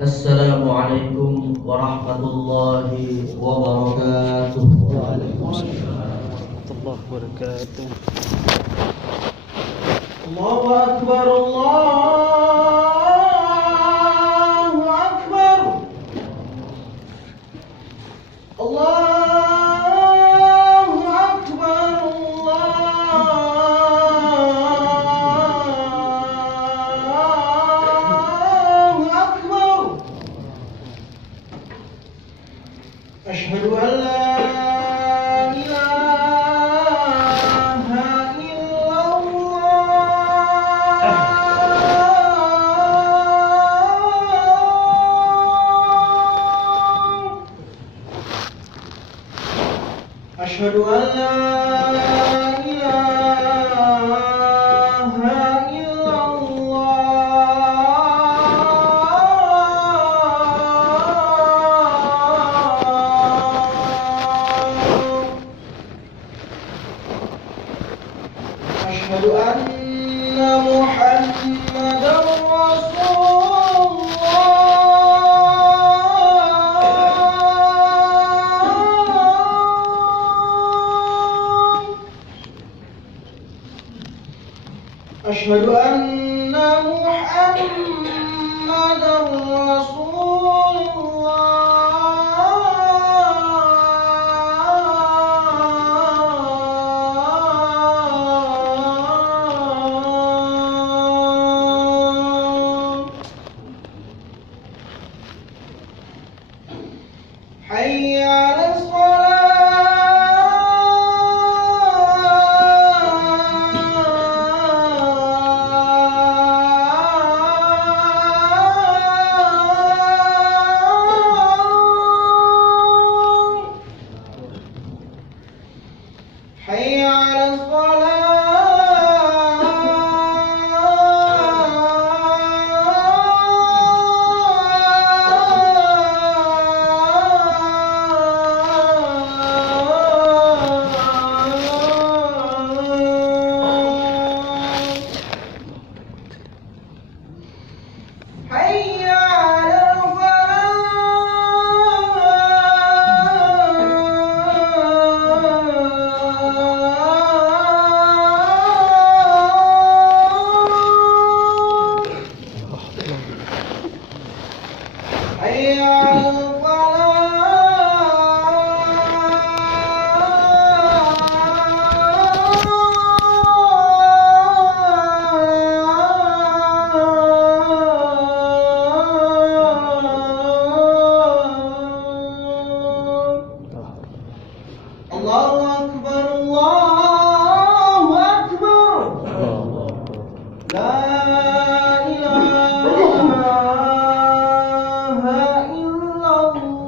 Assalamualaikum warahmatullahi wabarakatuh. Waalaikumsalam warahmatullahi wabarakatuh. Allahu Akbar, Allahu Akbar, Allahu Akbar, Allahu Akbar. Asyhadu an la أشهد أن لا إله إلا الله أشهد أن محمدا رسول أشهد أن محمدا رسول الله. حي على حي على حي على حي على الله أكبر، الله أكبر، لا إله إلا الله.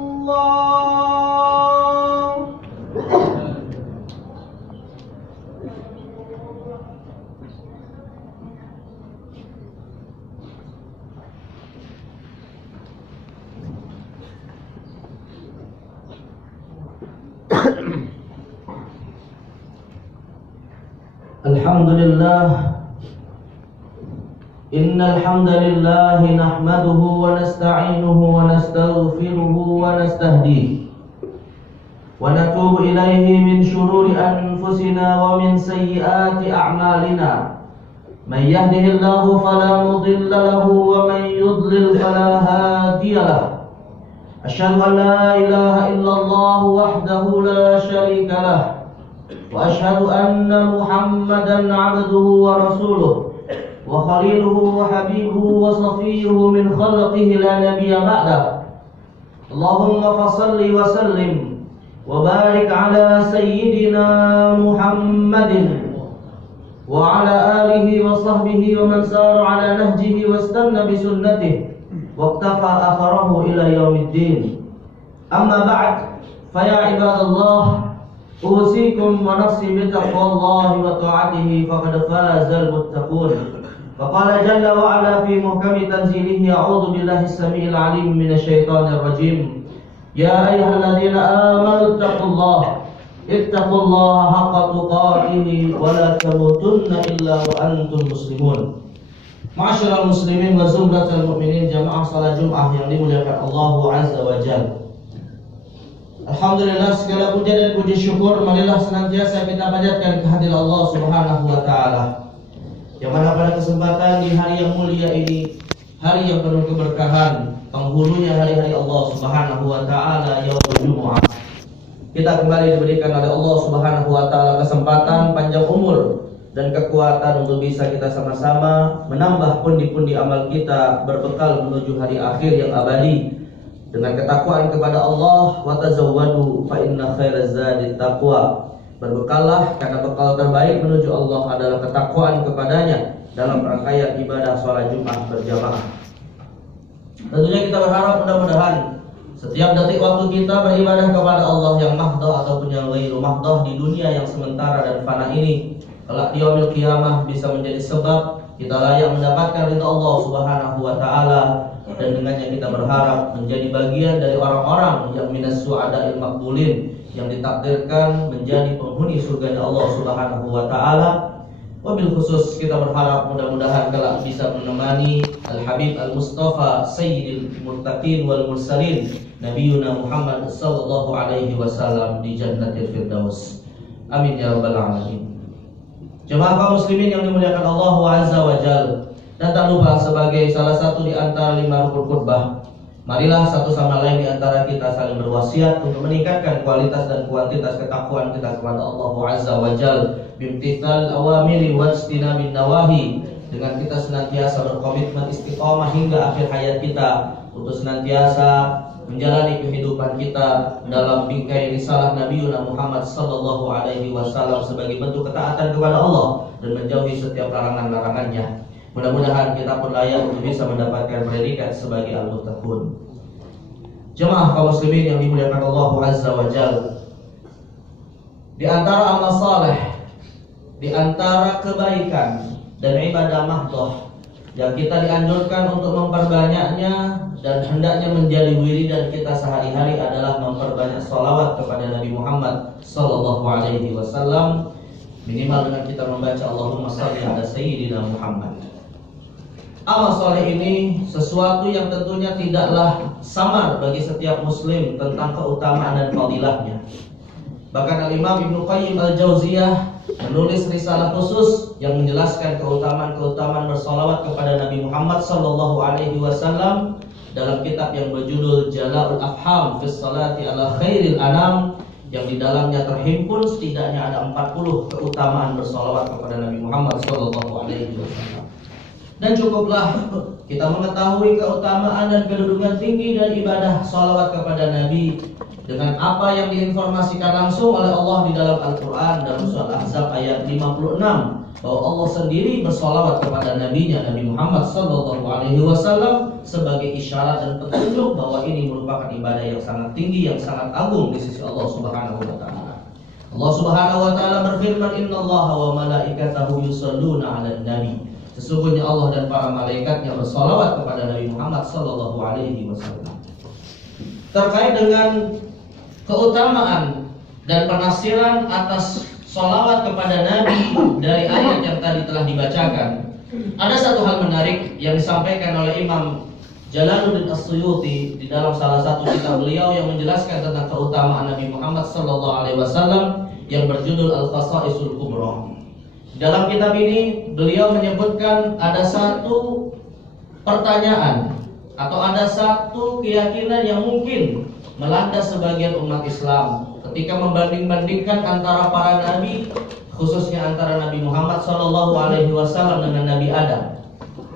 Alhamdulillah, innal hamdalillah nahmaduhu wa nasta'inuhu wa nastaghfiruhu wa nastahdihi wa natubu ilayhi min shururi anfusina wa min sayyiati a'malina. Man yahdihillahu fala mudilla lahu wa man yudlil fala hadiya lahu. Asyhadu an la ilaha illallah wahdahu la syarika lahu wa asyhadu anna Muhammadan 'abduhu wa rasuluh wa khaliluhu wa habibuhu wa safiyyuhu min khalqihi la nabiyya ba'dah. Allahumma fassalli wa sallim wa barik ala sayyidina Muhammadin wa ala alihi wa sahbihi wa man sara ala nahjihi wa istanna bi sunnatihi wa iqtafa atharahu ila yaumiddin. Amma ba'd, fa ya ibadallah, usikum wa nafsi bi taqwallahi wa ta'atihi faqad fazal muttaqun. Faqala jalla wa ala fi muhkami tanzilihi, a'udzu billahi as-sami'il 'alim minasy syaithanir rajim. Ya ayyuhalladzina amanu ittaqullaha haqqa tuqatih wa la tamutunna illa wa antum muslimun. Ma'asyiral muslimin wa zumratal mu'minin, jamaah salat Jumat yang dimuliakan Allah Azza wa Jalla. Alhamdulillah, segala puja dan puji syukur marilah senantiasa kita panjatkan kehadirat Allah Subhanahu wa taala. Yang mana pada kesempatan di hari yang mulia ini, hari yang penuh keberkahan, penghulunya hari-hari Allah Subhanahu wa taala, yaumul Jumu'ah, kita kembali diberikan oleh Allah Subhanahu wa taala kesempatan panjang umur dan kekuatan untuk bisa kita sama-sama menambah pundi-pundi amal kita berbekal menuju hari akhir yang abadi dengan ketakwaan kepada Allah. Wa tazawwadu fa inna khairaz zadi taqwa. Berbekallah karena bekal terbaik menuju Allah adalah ketakwaan kepadanya dalam rangkaian ibadah sholat Jumat berjamaah. Tentunya kita berharap mudah-mudahan setiap detik waktu kita beribadah kepada Allah yang mahdoh ataupun yang ghairu mahdoh di dunia yang sementara dan fana ini, kelak di yaumil qiyamah bisa menjadi sebab kita layak mendapatkan ridha Allah Subhanahu wa taala, dan dengannya kita berharap menjadi bagian dari orang-orang yang minas su'ada'il maqbulin, yang ditakdirkan menjadi penghuni surga Allah Subhanahu wa taala. Wabil khusus kita berharap mudah-mudahan kelak bisa menemani Al-Habib Al-Mustafa Sayyidil Muttaqin wal Mursalin Nabiyuna Muhammad sallallahu alaihi wasallam di Jannatil Firdaus. Amin ya rabbal alamin. Jemaah kaum muslimin yang dimuliakan Allah Azza wa Jalla, dan tak lupa sebagai salah satu di antara 5 rukun khutbah, marilah satu sama lain di antara kita saling berwasiat untuk meningkatkan kualitas dan kuantitas ketakwaan kita kepada Allah Azza wa Jalla bimtithal awamiri wa ijtinabin nawahi, dengan kita senantiasa berkomitmen istiqamah hingga akhir hayat kita untuk senantiasa menjalani kehidupan kita dalam bingkai risalah Nabiyuna Muhammad sallallahu alaihi wasallam sebagai bentuk ketaatan kepada Allah dan menjauhi setiap larangan-larangannya. Mudah-mudahan kita pun layak untuk bisa mendapatkan predikat sebagai al-muttaqun. Jemaah kaum muslimin yang dimuliakan Allah Azza wa Jalla, di antara amal saleh, di antara kebaikan dan ibadah mahdoh yang kita dianjurkan untuk memperbanyaknya dan hendaknya menjadi wiridan kita sehari-hari adalah memperbanyak sholawat kepada Nabi Muhammad sallallahu alaihi wasallam, minimal dengan kita membaca Allahumma shalli ala sayyidina Muhammad. Amal soleh ini sesuatu yang tentunya tidaklah samar bagi setiap muslim tentang keutamaan dan fadilahnya. Bahkan Al-Imam Ibnu Qayyim Al-Jauziyah menulis risalah khusus yang menjelaskan keutamaan-keutamaan bersolawat kepada Nabi Muhammad sallallahu alaihi wasallam dalam kitab yang berjudul Jala'ul Afham fi Sholati ala Khairil Anam, yang di dalamnya terhimpun setidaknya ada 40 keutamaan bersolawat kepada Nabi Muhammad sallallahu alaihi wasallam. Dan cukuplah kita mengetahui keutamaan dan kedudukan tinggi dari ibadah sholawat kepada Nabi dengan apa yang diinformasikan langsung oleh Allah di dalam Al-Quran dalam surat Ahzab ayat 56, bahwa Allah sendiri bersolawat kepada Nabi-Nya Nabi Muhammad sallallahu alaihi wasallam sebagai isyarat dan petunjuk bahwa ini merupakan ibadah yang sangat tinggi, yang sangat agung di sisi Allah Subhanahu wa taala. Allah Subhanahu wa taala berfirman, "Innallaha wa malaikatahu yusholluna 'alan nabi." Sesungguhnya Allah dan para malaikatnya bersolawat kepada Nabi Muhammad sallallahu alaihi wasallam. Terkait dengan keutamaan dan penafsiran atas solawat kepada Nabi dari ayat yang tadi telah dibacakan, ada satu hal menarik yang disampaikan oleh Imam Jalaluddin As-Suyuti di dalam salah satu kitab beliau yang menjelaskan tentang keutamaan Nabi Muhammad sallallahu alaihi wasallam yang berjudul Al-Khasaisul Kubra. Dalam kitab ini beliau menyebutkan ada satu pertanyaan atau ada satu keyakinan yang mungkin melanda sebagian umat Islam ketika membanding-bandingkan antara para nabi, khususnya antara Nabi Muhammad sallallahu alaihi wasallam dengan Nabi Adam.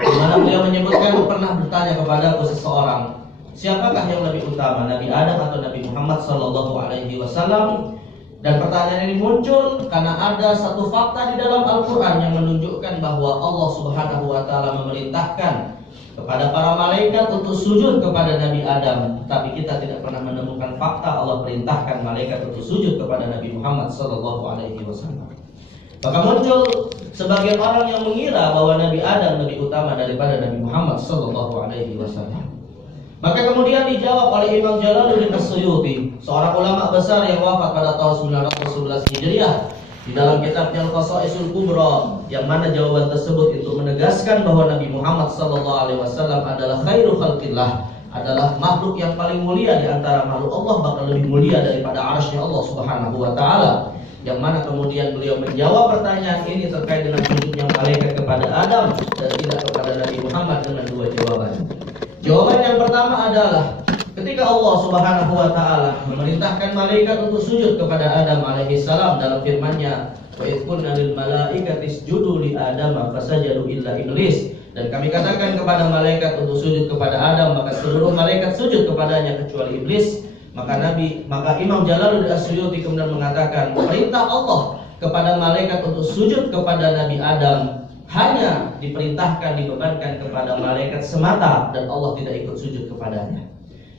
Di mana beliau menyebutkan pernah bertanya kepadaku seseorang, siapakah yang lebih utama, Nabi Adam atau Nabi Muhammad sallallahu alaihi wasallam? Dan pertanyaan ini muncul karena ada satu fakta di dalam Al-Quran yang menunjukkan bahwa Allah Subhanahu wa ta'ala memerintahkan kepada para malaikat untuk sujud kepada Nabi Adam, tapi kita tidak pernah menemukan fakta Allah perintahkan malaikat untuk sujud kepada Nabi Muhammad sallallahu alaihi wasallam. Maka muncul sebagian orang yang mengira bahwa Nabi Adam lebih utama daripada Nabi Muhammad sallallahu alaihi wasallam. Maka kemudian dijawab oleh Imam Jalaluddin As-Suyuti, seorang ulama besar yang wafat pada tahun 911 Hijriah, Di dalam kitabnya Al-Qasaisul Kubra, yang mana jawaban tersebut itu menegaskan bahwa Nabi Muhammad SAW adalah khairu khalqillah, adalah makhluk yang paling mulia di antara makhluk Allah, bahkan lebih mulia daripada arsy-Nya Allah Subhanahu wa taala. Yang mana kemudian beliau menjawab pertanyaan ini terkait dengan sujudnya malaikat kepada Adam dan tidak kepada Nabi Muhammad dengan dua jawaban. Jawaban yang pertama adalah ketika Allah Subhanahu wa taala memerintahkan malaikat untuk sujud kepada Adam alaihi salam dalam firman-Nya, "Wa idh qulna lil malaikati isjudu li Adam fasajadu illa iblis." Dan kami katakan kepada malaikat untuk sujud kepada Adam, maka seluruh malaikat sujud kepadanya kecuali iblis. Maka Imam Jalaluddin As-Suyuti kemudian mengatakan, perintah Allah kepada malaikat untuk sujud kepada Nabi Adam hanya diperintahkan, dibebankan kepada malaikat semata, dan Allah tidak ikut sujud kepadanya.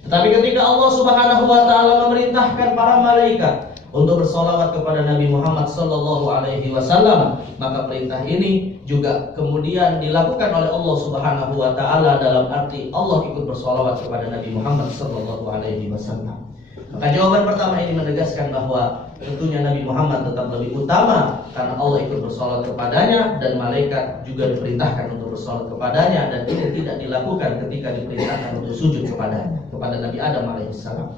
Tetapi ketika Allah Subhanahu wa taala memerintahkan para malaikat untuk bersolawat kepada Nabi Muhammad sallallahu alaihi wasallam, maka perintah ini juga kemudian dilakukan oleh Allah Subhanahu wa taala dalam arti Allah ikut bersolawat kepada Nabi Muhammad sallallahu alaihi wasallam. Maka jawaban pertama ini menegaskan bahwa tentunya Nabi Muhammad tetap lebih utama karena Allah ikut bersolawat kepadanya dan malaikat juga diperintahkan untuk bersolawat kepadanya, dan ini tidak dilakukan ketika diperintahkan untuk sujud kepada Nabi Adam alaihissalam.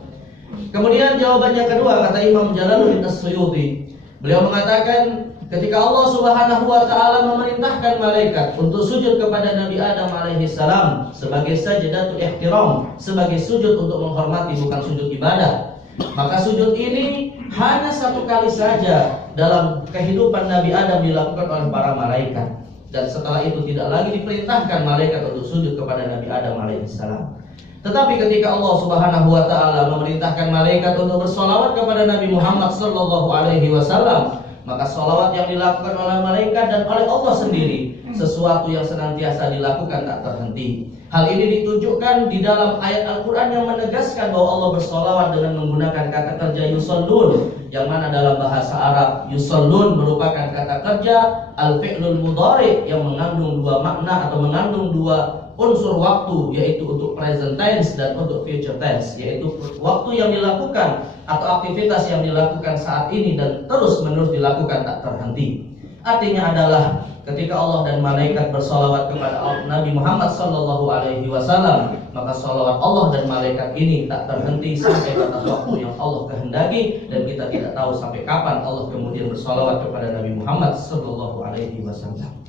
Kemudian jawaban yang kedua, kata Imam Jalaluddin As-Suyuti, beliau mengatakan ketika Allah Subhanahu wa taala memerintahkan malaikat untuk sujud kepada Nabi Adam alaihi salam sebagai sajdatul ihtiram, sebagai sujud untuk menghormati, bukan sujud ibadah, maka sujud ini hanya satu kali saja dalam kehidupan Nabi Adam dilakukan oleh para malaikat, dan setelah itu tidak lagi diperintahkan malaikat untuk sujud kepada Nabi Adam alaihi salam. Tetapi ketika Allah Subhanahu wa taala memerintahkan malaikat untuk bersolawat kepada Nabi Muhammad sallallahu alaihi wasallam, maka sholawat yang dilakukan oleh malaikat dan oleh Allah sendiri sesuatu yang senantiasa dilakukan tak terhenti. Hal ini ditunjukkan di dalam ayat Al-Quran yang menegaskan bahwa Allah bersolawat dengan menggunakan kata kerja yusallun, yang mana dalam bahasa Arab yusallun merupakan kata kerja al-fi'lul mudhari yang mengandung dua makna atau mengandung dua unsur waktu, yaitu untuk present tense dan untuk future tense, yaitu waktu yang dilakukan atau aktivitas yang dilakukan saat ini dan terus menerus dilakukan tak terhenti. Artinya adalah ketika Allah dan malaikat bersolawat kepada Nabi Muhammad sallallahu alaihi wasallam, maka solawat Allah dan malaikat ini tak terhenti sampai batas waktu yang Allah kehendaki, dan kita tidak tahu sampai kapan Allah kemudian bersolawat kepada Nabi Muhammad sallallahu alaihi wasallam.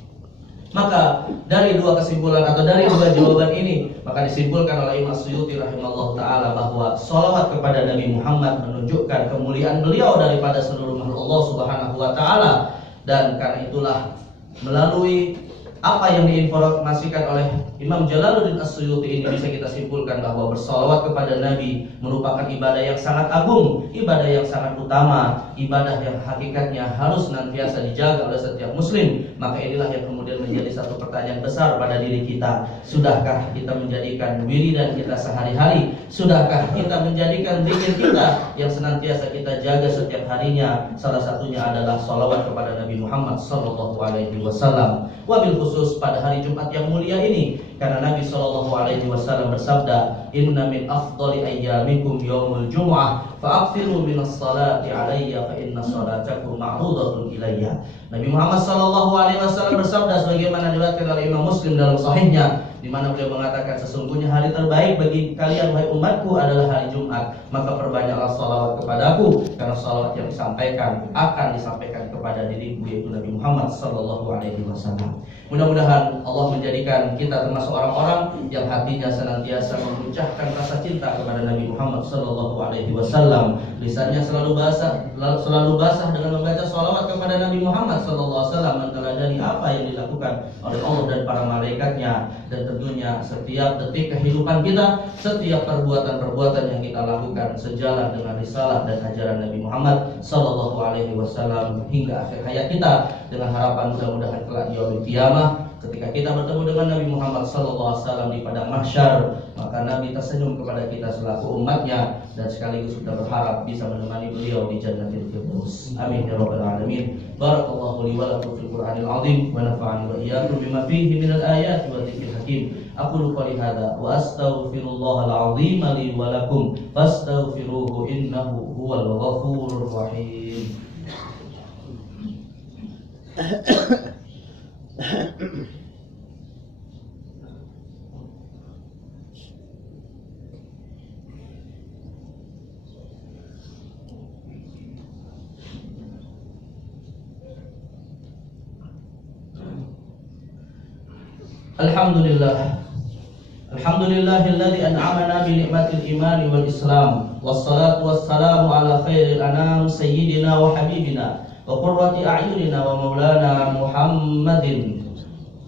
Maka dari dua kesimpulan atau dari dua jawaban ini, maka disimpulkan oleh Imam Suyuti rahimahullah ta'ala bahwa sholawat kepada Nabi Muhammad menunjukkan kemuliaan beliau daripada seluruh makhluk Allah Subhanahu wa ta'ala. Dan karena itulah melalui apa yang diinformasikan oleh Imam Jalaluddin As-Suyuti ini bisa kita simpulkan bahwa bersolawat kepada Nabi merupakan ibadah yang sangat agung, ibadah yang sangat utama, ibadah yang hakikatnya harus senantiasa dijaga oleh setiap muslim. Maka inilah yang kemudian menjadi satu pertanyaan besar pada diri kita. Sudahkah kita menjadikan wiridan kita sehari-hari? Sudahkah kita menjadikan zikir kita yang senantiasa kita jaga setiap harinya? Salah satunya adalah sholawat kepada Nabi Muhammad sallallahu alaihi wasallam. Wabil khusus pada hari Jumat yang mulia ini, karena Nabi sallallahu alaihi wasallam bersabda, "Inna min afdali ayyamikum yaumul jumu'ah, fa'akthiru minas salati alayya fa inna salatakum ma'rudatun ilayya." Nabi Muhammad sallallahu alaihi wasallam bersabda sebagaimana diriwayatkan oleh Imam Muslim dalam sahihnya, di mana beliau mengatakan, sesungguhnya hari terbaik bagi kalian wahai umatku adalah hari Jumat, maka perbanyaklah salawat kepadaku, karena salawat yang disampaikan akan disampaikan kepada diriku, yaitu Nabi Muhammad sallallahu alaihi wasallam. Mudah-mudahan Allah menjadikan kita termasuk orang-orang yang hatinya senantiasa memuncahkan rasa cinta kepada Nabi Muhammad sallallahu alaihi wasallam. Lisannya selalu basah dengan membaca salawat kepada Nabi Muhammad sallallahu alaihi wasallam, meneladani apa yang dilakukan oleh Allah dan para malaikatnya. Dan tentunya setiap detik kehidupan kita, setiap perbuatan-perbuatan yang kita lakukan sejalan dengan risalah dan ajaran Nabi Muhammad sallallahu alaihi wasallam hingga akhir hayat kita, dengan harapan mudah-mudahan kelak di yaumul qiyamah ketika kita bertemu dengan Nabi Muhammad sallallahu alaihi wasallam di padang mahsyar, maka Nabi tersenyum kepada kita selaku umatnya, dan sekaligus kita berharap bisa menemani beliau di Jannatul Firdaus. Amin ya rabbal alamin. Barakallahu li wa lakum fil Qur'anil azim wa nafa'ani wa iyyakum bima fihi minal ayati wa dzikril hakim. Aqulu qouli hadza wa astaghfirullahal azim li wa lakum fastaghfiruhu innahu huwal ghafurur rahim. Alhamdulillah. Alhamdulillahilladzi an'amana bi ni'matil imani wal islam. Wassalatu wassalamu ala khairil anam sayyidina wa habibina wa qurrati a'yunina wa maulana Muhammadin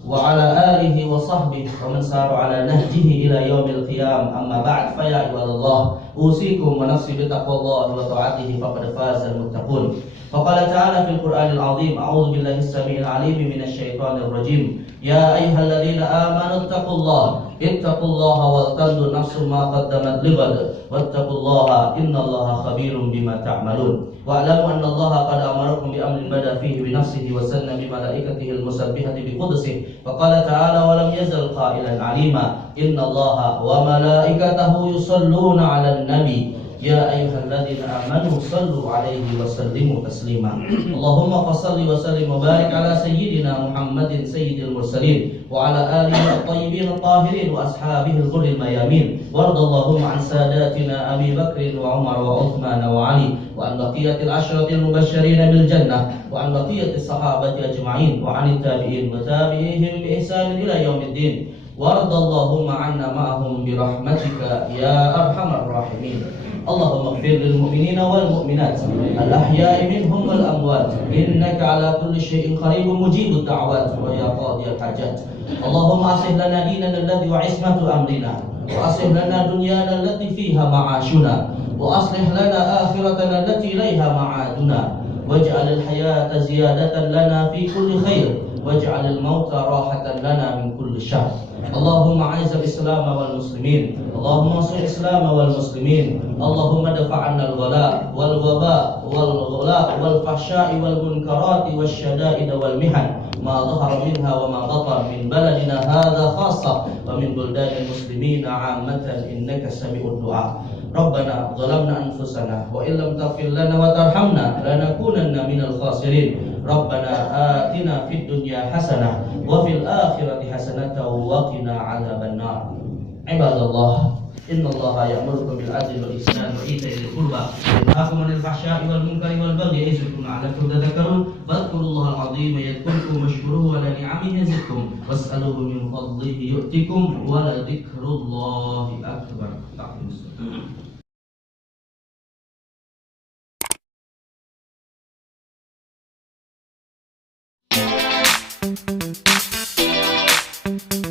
wa ala alihi wa sahbihi wa man sara ala nahjihi ila yaumil qiyam. Amma ba'd, fa ya ibadallah, usikum wa nafsi bi taqwallahi wa ta'atihi faqad fazal muttaqun. Faqala ta'ala fil Qur'anil 'azim, a'udzu billahi as-sami'il 'alim minasy syaithanir rajim. Ya ayyuhalladzina amanu ittaqullaha wal tanzur nafsum ma qaddamat lighad wattaqullaha innallaha khabirum bima ta'malun. Wa'lamu annallaha qad amarakum bi amrin bada fihi bi nafsihi wa sanna bi malaikatihi al-musabbihati bi qudsihi. Faqala ta'ala wa lam yazal qailan 'alima innallaha wa malaikatahu yusalluna 'alan nabi. Ya ayyuhalladzina amanu sallu 'alaihi wa sallimu taslima. Allahumma fashalli wa sallim wa barik ala sayyidina Muhammadin sayyidil mursalin wa ala alihi at-tayyibin at-tahirin wa ashabihi al-ghurril mayamin. Wardallahumma an sadatina Abi Bakr wa Umar wa Uthman wa Ali wa an baqiyatil ashratil mubasysyirin bil jannah wa an baqiyatis sahabati ajma'in wa anit tabi'in wa tabi'ihim bi ihsan ila yaumiddin. Wardallahumma 'anna ma'ahum bi rahmatika ya arhamar rahimin. Allahumma ighfir lil mu'minina wal mu'minat al ahya'i minhum wal amwat innaka ala kulli syai'in qaribun mujibud da'wat wa ya qadiyal hajat. Allahumma aslih lana dinana alladhi wa ismatu amrina wa aslih lana dunyana allati fiha ma'ashuna wa aslih lana akhiratana allati ilaiha ma'aduna waj'al al hayata ziyadatan lana fi kulli khair waj'al al mauta rahatan lana min kulli syarr. Allahumma a'izz al-islam wal muslimin, Allahumma ansur al-islam wal muslimin, Allahumma dafa'anna al-ghala wal waba wal ghula wal fahsya'i wal munkarati wasyada'id wal mihan ma dhahara minha wa ma batan min baladina hadha khassa wa min buldanil muslimina 'ammatan innaka sami'ud du'a. Rabbana zalamna anfusana wa illam taghfir lana wa tarhamna lanakunanna minal khasirin. Rabbana atina fid dunya hasanah wa fil akhirati hasanatan wa qina 'adzabannar. Ibadallah, innallaha ya'murukum bil 'adli wal ihsani wa ita'i dzil qurba wa yanhaakum 'anil fahsya'i wal munkari wal baghi ya'izukum la'allakum tadhakkarun. Fadhkurullaha al-'azima yadhkurkum washkuruhu 'ala ni'amihi yazidkum was'aluhu min fadlihi yu'tikum wa la dzikrullahi akbar. Thank you.